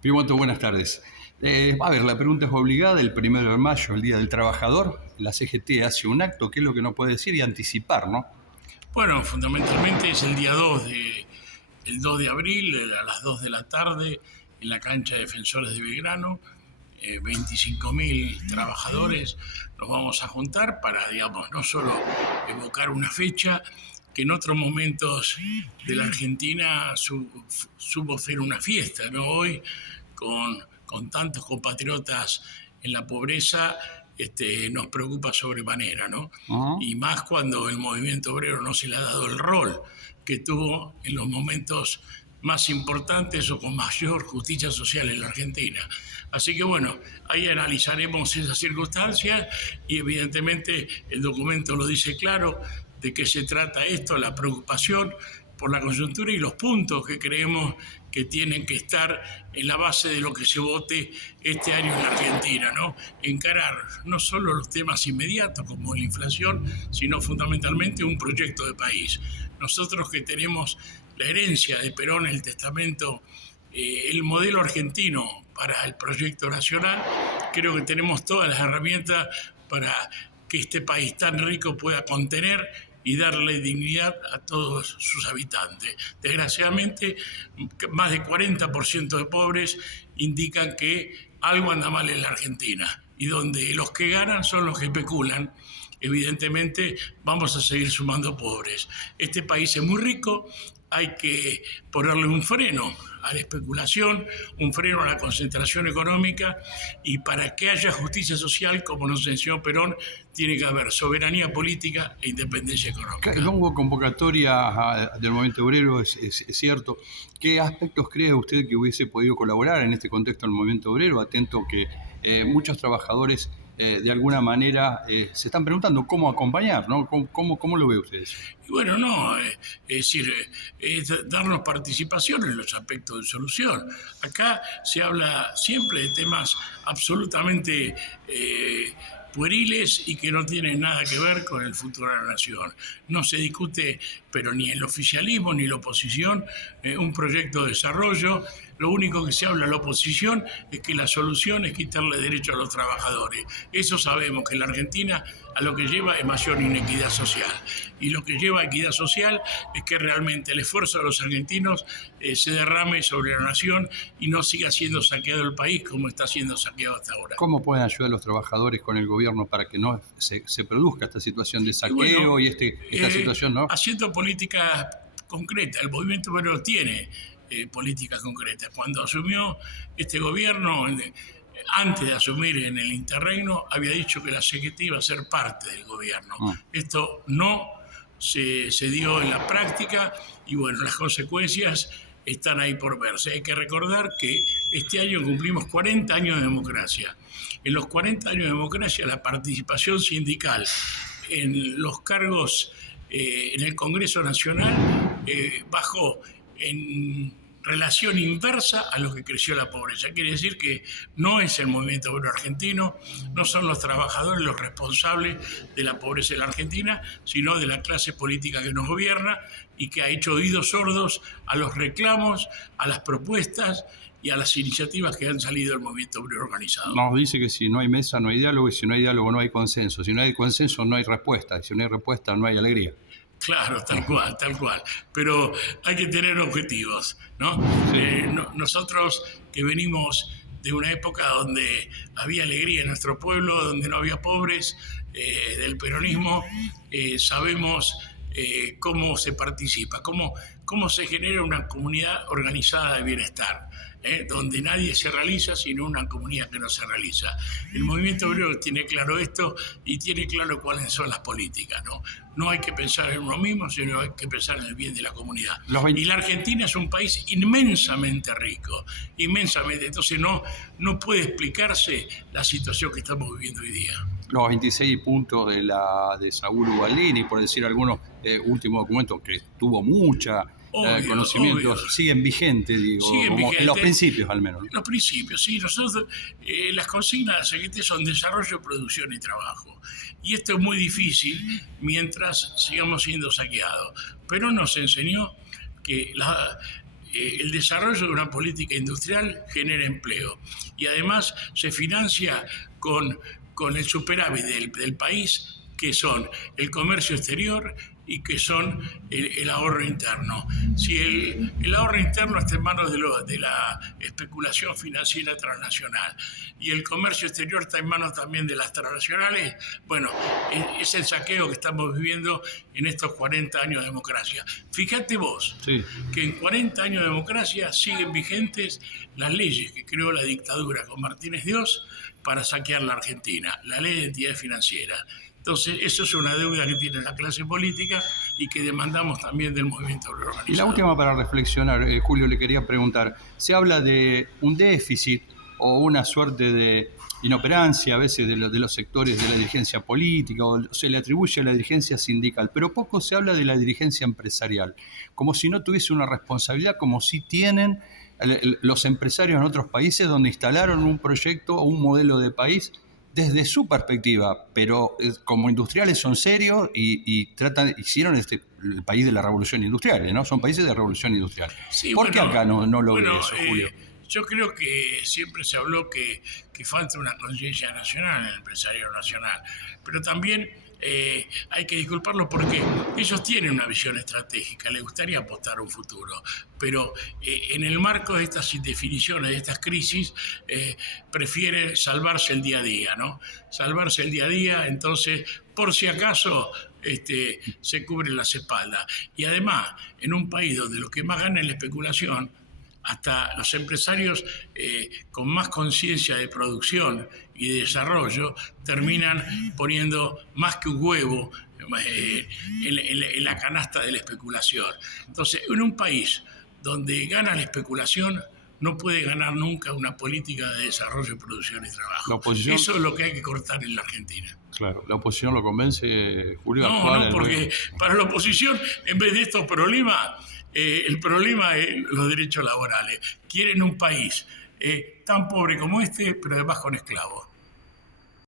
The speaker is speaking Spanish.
Primoto, buenas tardes. A ver, la pregunta es obligada. El 1 de mayo, el Día del Trabajador, la CGT hace un acto. ¿Qué es lo que nos puede decir y anticipar, no? Bueno, fundamentalmente es el día 2 el 2 de abril a las 2 de la tarde en la cancha de Defensores de Belgrano. 25.000 trabajadores nos vamos a juntar para, digamos, no solo evocar una fecha que en otros momentos de la Argentina supo ser una fiesta, ¿no? Hoy, con tantos compatriotas en la pobreza, nos preocupa sobremanera, ¿no? Ajá. Y más cuando el movimiento obrero no se le ha dado el rol que tuvo en los momentos más importantes o con mayor justicia social en la Argentina. Así que bueno, ahí analizaremos esas circunstancias y evidentemente el documento lo dice claro de qué se trata esto, la preocupación por la coyuntura y los puntos que creemos que tienen que estar en la base de lo que se vote este año en la Argentina, ¿no? Encarar no solo los temas inmediatos como la inflación, sino fundamentalmente un proyecto de país. Nosotros que tenemos la herencia de Perón, el testamento, el modelo argentino para el proyecto nacional, creo que tenemos todas las herramientas para que este país tan rico pueda contener y darle dignidad a todos sus habitantes. Desgraciadamente, más de 40% de pobres indican que algo anda mal en la Argentina y donde los que ganan son los que especulan. Evidentemente vamos a seguir sumando pobres. Este país es muy rico, hay que ponerle un freno a la especulación, un freno a la concentración económica, y para que haya justicia social, como nos enseñó Perón, tiene que haber soberanía política e independencia económica. No hubo convocatoria del movimiento obrero, es cierto. ¿Qué aspectos cree usted que hubiese podido colaborar en este contexto del movimiento obrero? Atento que muchos trabajadores de alguna manera se están preguntando cómo acompañar, ¿no? ¿Cómo lo ve usted eso? Y bueno, no, es decir, es darnos participación en los aspectos de solución. Acá se habla siempre de temas absolutamente pueriles y que no tienen nada que ver con el futuro de la nación. No se discute, pero ni el oficialismo ni la oposición, un proyecto de desarrollo. Lo único que se habla en la oposición es que la solución es quitarle derecho a los trabajadores. Eso sabemos que en la Argentina a lo que lleva es mayor inequidad social. Y lo que lleva a equidad social es que realmente el esfuerzo de los argentinos se derrame sobre la nación y no siga siendo saqueado el país como está siendo saqueado hasta ahora. ¿Cómo pueden ayudar los trabajadores con el gobierno para que no se produzca esta situación de saqueo bueno, esta situación, ¿no? Haciendo políticas concretas. El movimiento obrero tiene políticas concretas. Cuando asumió este gobierno, antes de asumir en el interregno, había dicho que la CGT iba a ser parte del gobierno. Esto no se dio en la práctica y bueno, las consecuencias están ahí por verse. Hay que recordar que este año cumplimos 40 años de democracia. En los 40 años de democracia, la participación sindical en los cargos en el Congreso Nacional bajó en relación inversa a lo que creció la pobreza. Quiere decir que no es el movimiento obrero argentino, no son los trabajadores los responsables de la pobreza en la Argentina, sino de la clase política que nos gobierna y que ha hecho oídos sordos a los reclamos, a las propuestas y a las iniciativas que han salido del movimiento obrero organizado. Nos dice que si no hay mesa no hay diálogo y si no hay diálogo no hay consenso. Si no hay consenso no hay respuesta y si no hay respuesta no hay alegría. Claro, tal cual, tal cual. Pero hay que tener objetivos, ¿no? Sí. Nosotros que venimos de una época donde había alegría en nuestro pueblo, donde no había pobres, del peronismo, sabemos cómo se participa, cómo se genera una comunidad organizada de bienestar. Donde nadie se realiza, sino una comunidad que no se realiza. El movimiento obrero tiene claro esto y tiene claro cuáles son las políticas, ¿no? No hay que pensar en uno mismo, sino hay que pensar en el bien de la comunidad. Y la Argentina es un país inmensamente rico, inmensamente. Entonces no puede explicarse la situación que estamos viviendo hoy día. Los 26 puntos de Saúl Ubaldini, por decir algunos últimos documentos que tuvo mucha conocimientos, siguen vigentes, digo, siguen como vigentes, en los principios al menos, ¿no? Los principios, sí. Nosotros, las consignas de la CGT son desarrollo, producción y trabajo. Y esto es muy difícil mientras sigamos siendo saqueados. Pero nos enseñó que el desarrollo de una política industrial genera empleo y además se financia con el superávit del país, que son el comercio exterior y que son el ahorro interno. Si el ahorro interno está en manos de la especulación financiera transnacional y el comercio exterior está en manos también de las transnacionales, bueno, es el saqueo que estamos viviendo en estos 40 años de democracia. Fíjate vos, sí, que en 40 años de democracia siguen vigentes las leyes que creó la dictadura con Martínez Dios para saquear la Argentina, la ley de entidad financiera. Entonces, eso es una deuda que tiene la clase política y que demandamos también del movimiento obrero organizado. Y la última para reflexionar, Julio, le quería preguntar, se habla de un déficit o una suerte de inoperancia a veces de los sectores de la dirigencia política, o se le atribuye a la dirigencia sindical, pero poco se habla de la dirigencia empresarial, como si no tuviese una responsabilidad, como si tienen los empresarios en otros países donde instalaron un proyecto o un modelo de país desde su perspectiva, pero como industriales son serios y hicieron el país de la revolución industrial, ¿no? Son países de revolución industrial. Sí, ¿por qué acá no lo ve eso, Julio? Yo creo que siempre se habló que falta una conciencia nacional en el empresario nacional, pero también hay que disculparlos porque ellos tienen una visión estratégica, les gustaría apostar a un futuro, pero en el marco de estas indefiniciones, de estas crisis, prefiere salvarse el día a día, ¿no? Salvarse el día a día, entonces, por si acaso, se cubren las espaldas. Y además, en un país donde lo que más gana es la especulación, hasta los empresarios con más conciencia de producción y de desarrollo terminan poniendo más que un huevo en la canasta de la especulación. Entonces, en un país donde gana la especulación, no puede ganar nunca una política de desarrollo, producción y trabajo. Eso es lo que hay que cortar en la Argentina. Claro, ¿la oposición lo convence, Julio? No, porque para la oposición, en vez de estos problemas, el problema es los derechos laborales. Quieren un país tan pobre como este, pero además con esclavos.